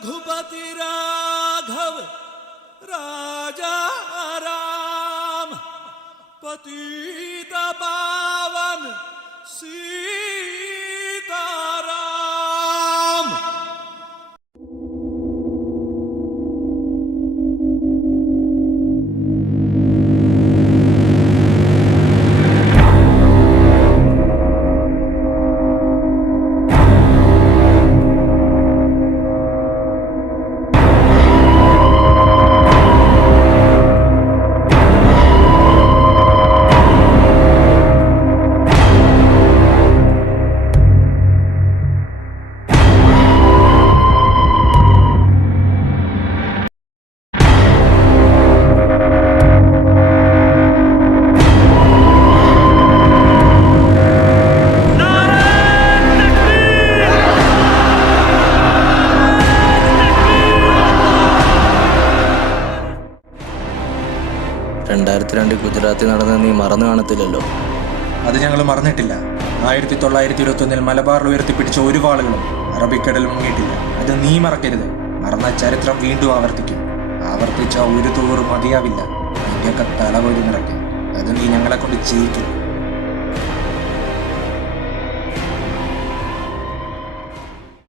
रघुपति राघव राजा राम पतित पावन सीताराम। ഗുജറാത്തിൽ നടന്ന നീ മറന്നു കാണത്തില്ലല്ലോ. അത് ഞങ്ങൾ മറന്നിട്ടില്ല. 1921 മലബാറിൽ ഉയർത്തിപ്പിടിച്ച ഒരു വാളുകളും അറബിക്കടൽ മുങ്ങിയിട്ടില്ല. അത് നീ മറക്കരുത്. മറന്ന ചരിത്രം വീണ്ടും ആവർത്തിക്കും. ആവർത്തിച്ച ഒരു തോറും മതിയാവില്ല. നിന്റെയൊക്കെ തലവഴി നിറയ്ക്കും. അത് നീ ഞങ്ങളെ കൊണ്ട് ചെയ്യിക്കും.